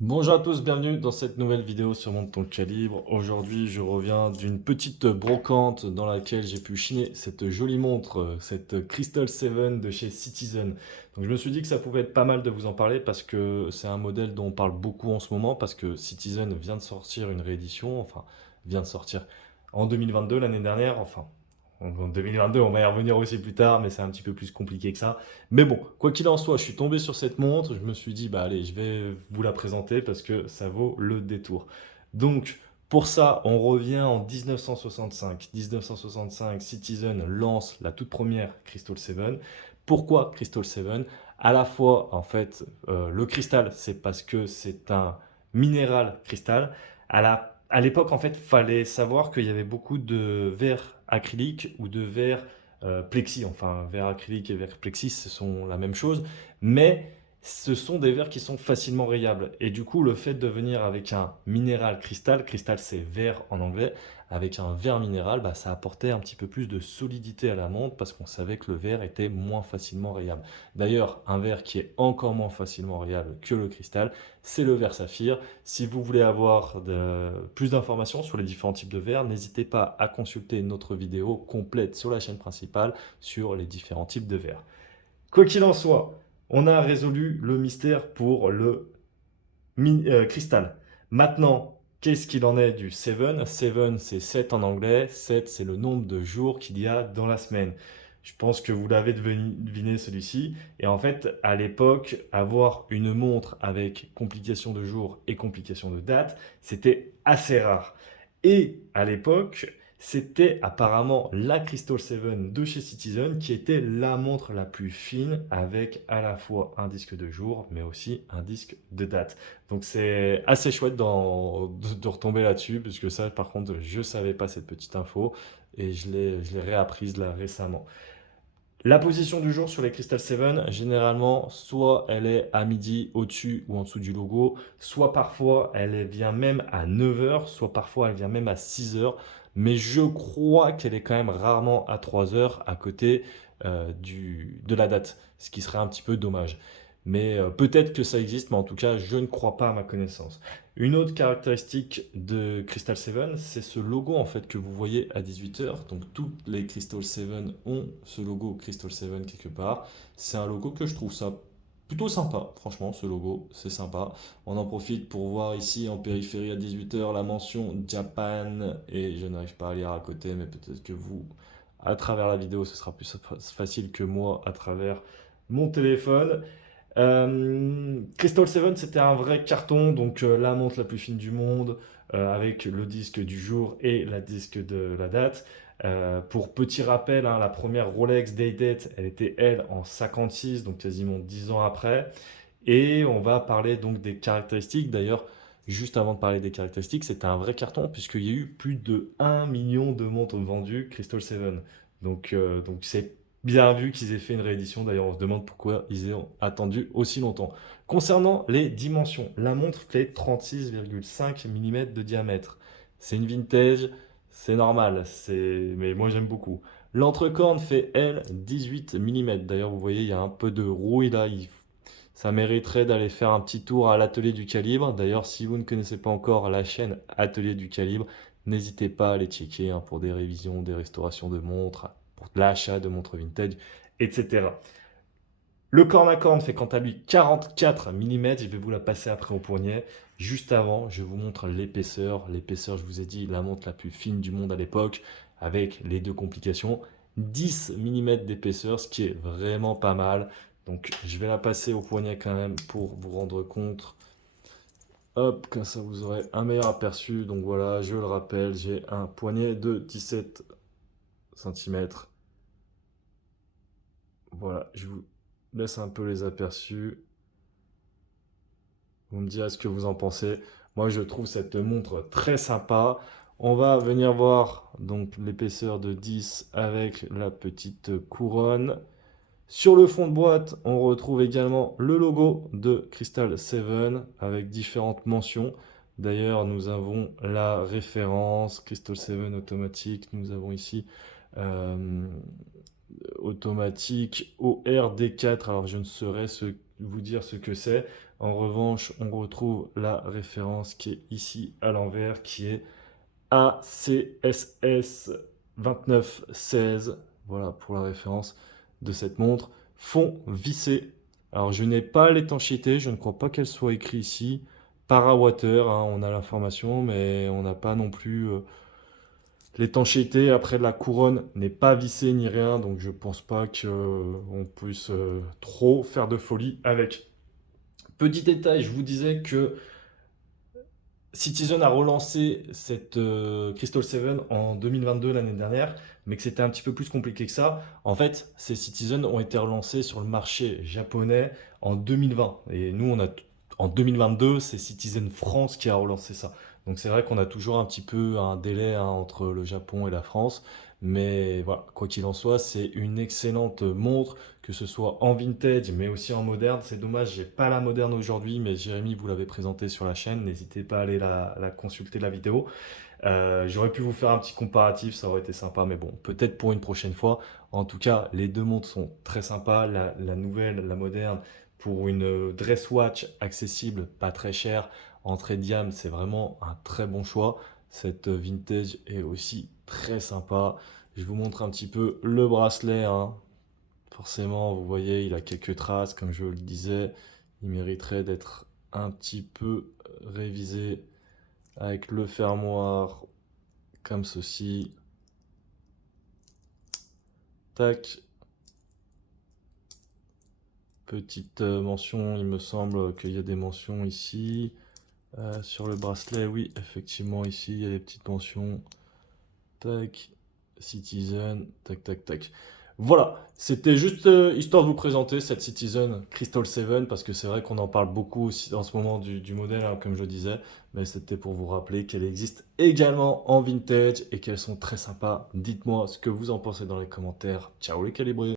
Bonjour à tous, bienvenue dans cette nouvelle vidéo sur Monte ton calibre. Aujourd'hui, je reviens d'une petite brocante dans laquelle j'ai pu chiner cette jolie montre, cette Crystal 7 de chez Citizen. Donc je me suis dit que ça pouvait être pas mal de vous en parler parce que c'est un modèle dont on parle beaucoup en ce moment parce que Citizen vient de sortir une réédition, enfin vient de sortir en 2022 l'année dernière, enfin en 2022, on va y revenir aussi plus tard, mais c'est un petit peu plus compliqué que ça. Mais bon, quoi qu'il en soit, je suis tombé sur cette montre, je me suis dit, bah allez, je vais vous la présenter parce que ça vaut le détour. Donc, pour ça, on revient en 1965. 1965, Citizen lance la toute première Crystal 7. Pourquoi Crystal 7? À la fois, en fait, le cristal, c'est parce que c'est un minéral cristal. À l'époque, en fait, fallait savoir qu'il y avait beaucoup de verre acrylique ou de verre plexi. Enfin, verre acrylique et verre plexi, ce sont la même chose, mais ce sont des verres qui sont facilement rayables. Et du coup, le fait de venir avec un minéral cristal, cristal c'est verre en anglais, avec un verre minéral, bah, ça apportait un petit peu plus de solidité à la montre parce qu'on savait que le verre était moins facilement rayable. D'ailleurs, un verre qui est encore moins facilement rayable que le cristal, c'est le verre saphir. Si vous voulez avoir plus d'informations sur les différents types de verres, n'hésitez pas à consulter notre vidéo complète sur la chaîne principale sur les différents types de verres. Quoi qu'il en soit, on a résolu le mystère pour le cristal. Maintenant, qu'est-ce qu'il en est du 7? 7, c'est 7 en anglais. 7, c'est le nombre de jours qu'il y a dans la semaine. Je pense que vous l'avez deviné celui-ci. Et en fait, à l'époque, avoir une montre avec complication de jour et complication de date, c'était assez rare. Et à l'époque, c'était apparemment la Crystal 7 de chez Citizen qui était la montre la plus fine avec à la fois un disque de jour mais aussi un disque de date. Donc c'est assez chouette de retomber là-dessus, puisque ça, par contre, je savais pas cette petite info et je l'ai réapprise là récemment. La position du jour sur les Crystal 7, généralement, soit elle est à midi au-dessus ou en dessous du logo, soit parfois vient même à 9 heures, soit parfois elle vient même à 6 heures, mais je crois qu'elle est quand même rarement à 3 heures à côté de la date, ce qui serait un petit peu dommage. Mais peut-être que ça existe, mais en tout cas, je ne crois pas à ma connaissance. Une autre caractéristique de Crystal 7, c'est ce logo en fait que vous voyez à 18 heures. Donc toutes les Crystal 7 ont ce logo Crystal 7 quelque part. C'est un logo que je trouve ça plutôt sympa, franchement, ce logo, c'est sympa. On en profite pour voir ici en périphérie à 18 heures la mention Japan et je n'arrive pas à lire à côté, mais peut-être que vous, à travers la vidéo, ce sera plus facile que moi à travers mon téléphone. Crystal 7, c'était un vrai carton, donc la montre la plus fine du monde, avec le disque du jour et la disque de la date. Pour petit rappel, hein, la première Rolex Day-Date, elle était elle en 56, donc quasiment 10 ans après. Et on va parler donc des caractéristiques. D'ailleurs, juste avant de parler des caractéristiques, c'était un vrai carton puisqu'il y a eu plus de 1 million de montres vendues Crystal 7. Donc c'est bien vu qu'ils aient fait une réédition. D'ailleurs, on se demande pourquoi ils ont attendu aussi longtemps. Concernant les dimensions, la montre fait 36,5 mm de diamètre. C'est une vintage, c'est normal, mais moi j'aime beaucoup. L'entrecorne fait, elle, 18 mm. D'ailleurs, vous voyez, il y a un peu de rouille là. Ça mériterait d'aller faire un petit tour à l'Atelier du Calibre. D'ailleurs, si vous ne connaissez pas encore la chaîne Atelier du Calibre, n'hésitez pas à aller checker hein, pour des révisions, des restaurations de montres, pour de l'achat de montres vintage, etc. Le corne à corne fait quant à lui 44 mm. Je vais vous la passer après au poignet. Juste avant, je vous montre l'épaisseur. L'épaisseur, je vous ai dit, la montre la plus fine du monde à l'époque, avec les deux complications. 10 mm d'épaisseur, ce qui est vraiment pas mal. Donc je vais la passer au poignet quand même pour vous rendre compte. Hop, comme ça vous aurez un meilleur aperçu. Donc voilà, je le rappelle, j'ai un poignet de 17 cm. Voilà, je vous laisse un peu les aperçus. Vous me direz ce que vous en pensez. Moi, je trouve cette montre très sympa. On va venir voir donc l'épaisseur de 10 avec la petite couronne. Sur le fond de boîte, on retrouve également le logo de Crystal 7 avec différentes mentions. D'ailleurs, nous avons la référence Crystal 7 automatique. Nous avons ici euh, automatique ORD4. Alors, je ne saurais vous dire ce que c'est. En revanche, on retrouve la référence qui est ici à l'envers, qui est ACSS 2916. Voilà pour la référence de cette montre. Fond vissé. Alors, je n'ai pas l'étanchéité, je ne crois pas qu'elle soit écrite ici. Parawater, hein, on a l'information, mais on n'a pas non plus l'étanchéité. Après, la couronne n'est pas vissée ni rien, donc je pense pas qu'on puisse trop faire de folie avec. Petit détail, je vous disais que Citizen a relancé cette Crystal 7 en 2022 l'année dernière, mais que c'était un petit peu plus compliqué que ça. En fait, ces Citizen ont été relancés sur le marché japonais en 2020. Et nous, en 2022, c'est Citizen France qui a relancé ça. Donc c'est vrai qu'on a toujours un petit peu un délai hein, entre le Japon et la France. Mais voilà, quoi qu'il en soit, c'est une excellente montre, que ce soit en vintage, mais aussi en moderne. C'est dommage, j'ai pas la moderne aujourd'hui, mais Jérémy vous l'avez présenté sur la chaîne. N'hésitez pas à aller la consulter, la vidéo. J'aurais pu vous faire un petit comparatif, ça aurait été sympa, mais bon, peut-être pour une prochaine fois. En tout cas, les deux montres sont très sympas. La nouvelle, la moderne, pour une dress watch accessible, pas très chère, entrée de gamme, c'est vraiment un très bon choix. Cette vintage est aussi très sympa. Je vous montre un petit peu le bracelet, hein. Forcément, vous voyez, il a quelques traces, comme je le disais. Il mériterait d'être un petit peu révisé avec le fermoir comme ceci. Tac. Petite mention, il me semble qu'il y a des mentions ici. Sur le bracelet, oui, effectivement, ici, il y a des petites mentions. Tac. Citizen, tac, tac, tac. Voilà, c'était juste histoire de vous présenter cette Citizen Crystal 7 parce que c'est vrai qu'on en parle beaucoup aussi en ce moment du modèle, hein, comme je disais, mais c'était pour vous rappeler qu'elle existe également en vintage et qu'elles sont très sympas. Dites-moi ce que vous en pensez dans les commentaires. Ciao les calibrés!